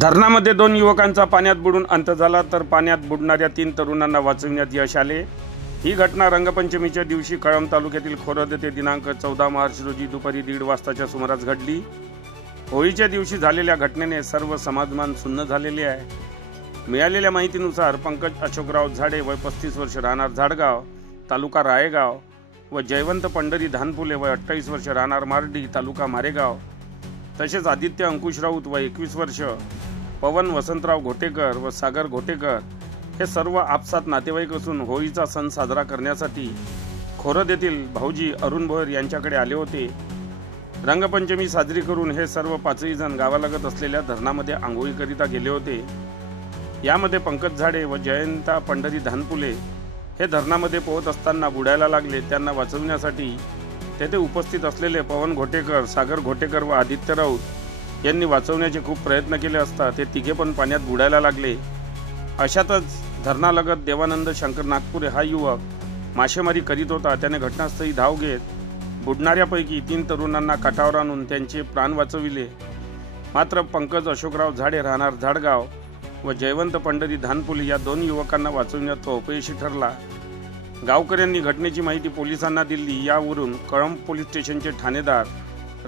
धरणामध्ये 2 युवकांचा पाण्यात बुडून अंत झाला, तर पाण्यात बुडणाऱ्या 3 तरुणांना वाचवण्यात यश आले। ही घटना रंगपंचमीच्या दिवशी कळंब तालुक्यातील खोरद येथे दिनांक 14 मार्च रोजी दुपारी 1:30 वाजताच्या सुमारास घडली। होळीच्या दिवशी झालेल्या घटनेने सर्व समाजमान सुन्न झालेले आहे। मिळालेल्या माहितीनुसार पंकज अशोकराव झाडे वय 35 वर्ष राहणार झाडगाव तालुका रायगाव व जयवंत पंढरी धानपुले वय 28 वर्ष राहणार मार्डी तालुका मारेगाव, तसेच आदित्य अंकुश राऊत वय 21 वर्ष, पवन वसंतराव घोटेकर व सागर घोटेकर हे सर्व आपसात नातेवाईक असून होळीचा सण साजरा करण्यासाठी खोरद येथील भाऊजी अरुण भोयर यांच्याकडे आले होते। रंगपंचमी साजरी करून हे सर्व 5ही जण गावालगत असलेल्या धरणामध्ये आंघोळीकरिता गेले होते। यामध्ये पंकज झाडे व जयंता पंढरी धानपुले हे धरणामध्ये पोहत असताना बुडायला लागले। त्यांना वाचवण्यासाठी तेथे उपस्थित असलेले पवन घोटेकर, सागर घोटेकर व आदित्य राऊत यांनी वाचवण्याचे खूप प्रयत्न केले असता ते तिघे पण पाण्यात बुडायला लागले। अशातच धरणालगत देवानंद शंकर नागपुरे हा युवक मासेमारी करीत होता। त्याने घटनास्थळी धाव घेत बुडणाऱ्यापैकी 3 तरुणांना काठावर आणून त्यांचे प्राण वाचविले। मात्र पंकज अशोकराव झाडे राहणार झाडगाव व जयवंत पंढरी धानपुले या 2 युवकांना वाचवण्यात तो अपयशी ठरला। गावकऱ्यांनी घटनेची माहिती पोलिसांना दिली। यावरून कळंब पोलीस स्टेशनचे ठाणेदार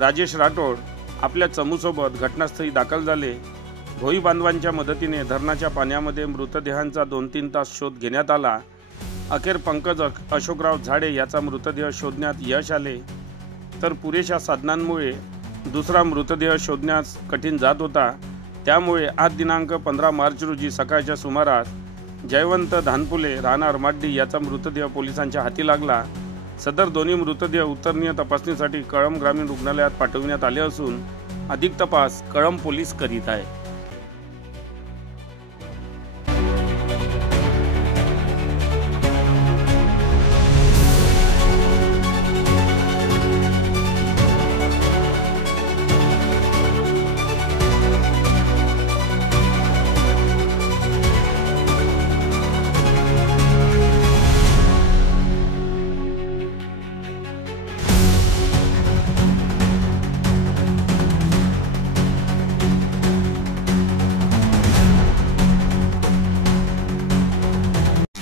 राजेश राठोड आपल्या चमूसोबत घटनास्थळी दाखल झाले। भोई बांधवांच्या मदतीने धरणाच्या पाण्यामध्ये मृतदेहांचा 2-3 तास शोध घेण्यात आला। अखेर पंकज अशोकराव झाडे याचा मृतदेह शोधण्यात यश आले, तर पुरेशा साधनांमुळे दुसरा मृतदेह शोधण्यास कठीण जात होता। त्यामुळे आज दिनांक 15 मार्च रोजी सकाळच्या सुमारास जयवंत धानपुले राहणार माड्डी याचा मृतदेह पोलिसांच्या हाती लागला। सदर दोन्ही मृतदेह उत्तरीय तपासणीसाठी कळंब ग्रामीण रुग्णालयात पाठवण्यात आले असून अधिक तपास कळंब पोलीस करीत आहे।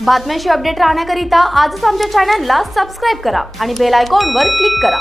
बातम्यांशी अपडेट राहण्याकरिता आजच आमच्या चॅनलला सबस्क्राइब करा आणि बेल आयकॉनवर क्लिक करा।